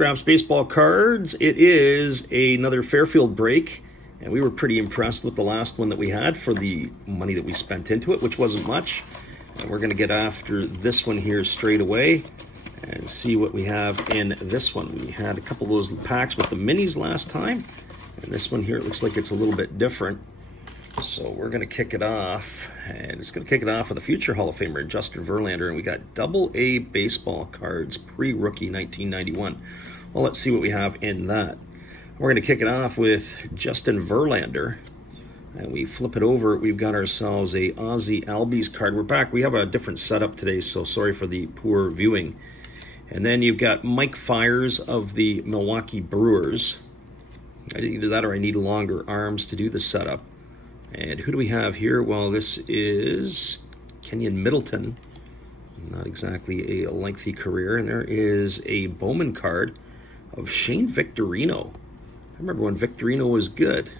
Scraps Baseball Cards. It is another Fairfield break, and we were pretty impressed with the last one that we had for the money that we spent into it, which wasn't much. And we're going to get after this one here straight away and see what we have in this one. We had a couple of those packs with the minis last time, and this one here, it looks like it's a little bit different. So we're going to kick it off, and it's going to kick it off with a future Hall of Famer, Justin Verlander, and we got AA baseball cards, pre-rookie 1991. Well, let's see what we have in that. We're going to kick it off with Justin Verlander, and we flip it over. We've got ourselves a Ozzie Albies card. We're back. We have a different setup today, so sorry for the poor viewing. And then you've got Mike Fiers of the Milwaukee Brewers. Either that or I need longer arms to do the setup. And who do we have here? Well, this is Kenyon Middleton. Not exactly a lengthy career. And there is a Bowman card of Shane Victorino. I remember when Victorino was good.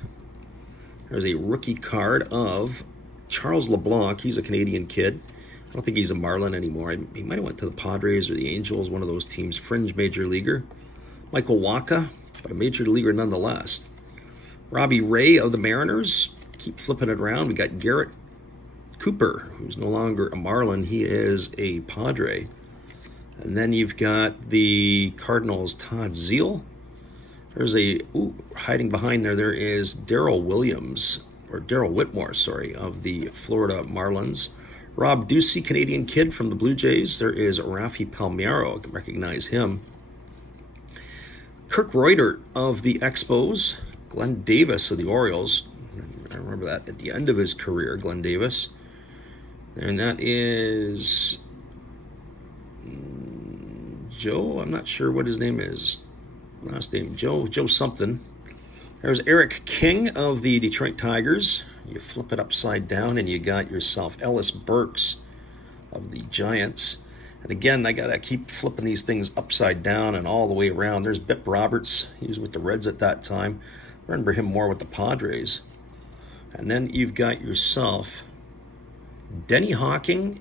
There's a rookie card of Charles LeBlanc. He's a Canadian kid. I don't think he's a Marlin anymore. He might have went to the Padres or the Angels, one of those teams. Fringe major leaguer. Michael Wacha, but a major leaguer nonetheless. Robbie Ray of the Mariners. Keep flipping it around. We got Garrett Cooper, who's no longer a Marlin. He is a Padre. And then you've got the Cardinals' Todd Zeile. There's hiding behind there is Darryl Whitmore, of the Florida Marlins. Rob Ducey, Canadian kid from the Blue Jays. There is Rafi Palmeiro. I can recognize him. Kirk Reuter of the Expos. Glenn Davis of the Orioles. I remember that at the end of his career, Glenn Davis. And that is Joe. I'm not sure what his name is. Last name, Joe something. There's Eric King of the Detroit Tigers. You flip it upside down and you got yourself Ellis Burks of the Giants. And again, I got to keep flipping these things upside down and all the way around. There's Bip Roberts. He was with the Reds at that time. I remember him more with the Padres. And then you've got yourself Denny Hawking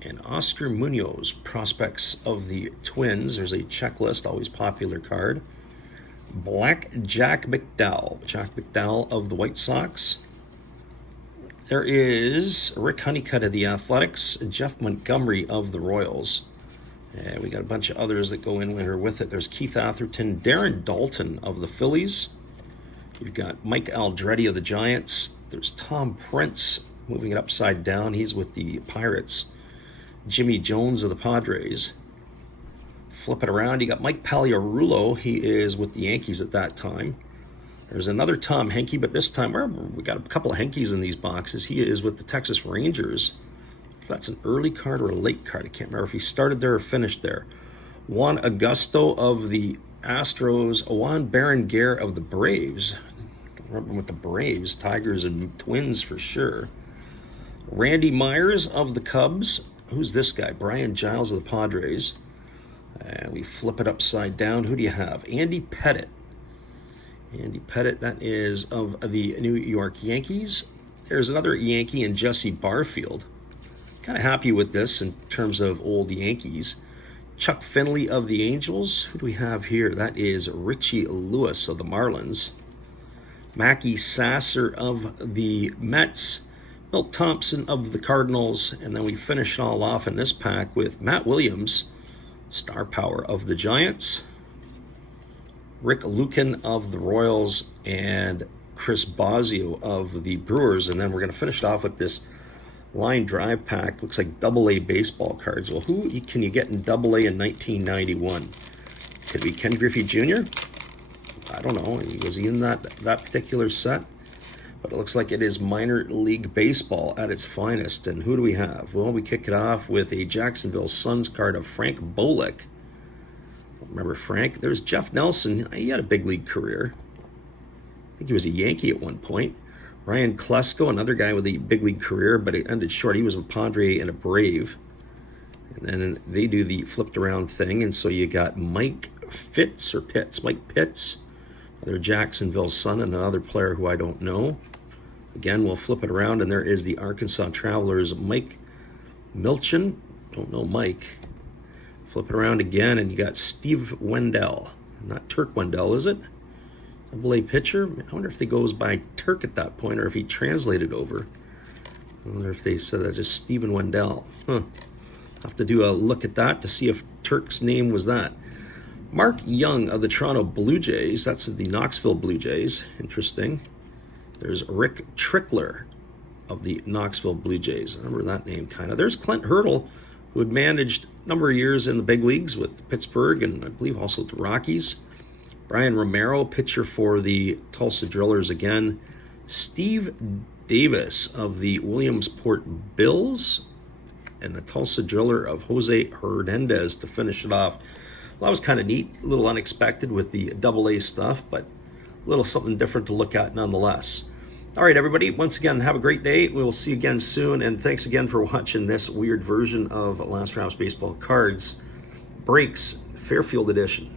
and Oscar Munoz, prospects of the Twins. There's a checklist, always popular card. Black Jack McDowell of the White Sox. There is Rick Honeycutt of the Athletics, Jeff Montgomery of the Royals. And we got a bunch of others that go in here with it. There's Keith Atherton, Darren Dalton of the Phillies. You've got Mike Aldrete of the Giants. There's Tom Prince, moving it upside down. He's with the Pirates. Jimmy Jones of the Padres. Flip it around. You got Mike Pagliarulo. He is with the Yankees at that time. There's another Tom Henke, but this time we got a couple of Henkes in these boxes. He is with the Texas Rangers. If that's an early card or a late card, I can't remember if he started there or finished there. Juan Augusto of the Astros. Juan Berenguer of the Braves. I remember with the Braves, Tigers and Twins for sure. Randy Myers of the Cubs. Who's this guy? Brian Giles of the Padres. And we flip it upside down. Who do you have? Andy Pettitte. Andy Pettitte, that is of the New York Yankees. There's another Yankee in Jesse Barfield. Kind of happy with this in terms of old Yankees. Chuck Finley of the Angels. Who do we have here? That is Richie Lewis of the Marlins. Mackie Sasser of the Mets. Milt Thompson of the Cardinals. And then we finish it all off in this pack with Matt Williams, star power of the Giants. Rick Lucan of the Royals. And Chris Bosio of the Brewers. And then we're going to finish it off with this line drive pack. Looks like AA baseball cards. Well, who can you get in AA in 1991? Could it be Ken Griffey Jr.? I don't know. Was he in that particular set? But it looks like it is minor league baseball at its finest. And who do we have? Well, we kick it off with a Jacksonville Suns card of Frank Bolick. Remember Frank? There's Jeff Nelson. He had a big league career. I think he was a Yankee at one point. Ryan Klesko, another guy with a big league career, but it ended short. He was a Padre and a Brave. And then they do the flipped around thing. And so you got Mike Pitts, another Jacksonville Sun, and another player who I don't know. Again, we'll flip it around, and there is the Arkansas Travelers, Mike Milchin. Don't know Mike. Flip it around again, and you got Steve Wendell. Not Turk Wendell, is it? AA pitcher. I wonder if he goes by Turk at that point, or if he translated over. I wonder if they said that just Stephen Wendell. Have to do a look at that to see if Turk's name was that. Mark Young of the Toronto Blue Jays. That's the Knoxville Blue Jays. Interesting. There's Rick Trickler of the Knoxville Blue Jays. I remember that name kind of. There's Clint Hurdle, who had managed a number of years in the big leagues with Pittsburgh and I believe also the Rockies. Brian Romero, pitcher for the Tulsa Drillers again. Steve Davis of the Williamsport Bills, and the Tulsa Driller of Jose Hernandez to finish it off. Well, that was kind of neat, a little unexpected with the AA stuff, but a little something different to look at nonetheless. All right, everybody, once again, have a great day. We will see you again soon, and thanks again for watching this weird version of Last Rounds Baseball Cards Breaks Fairfield Edition.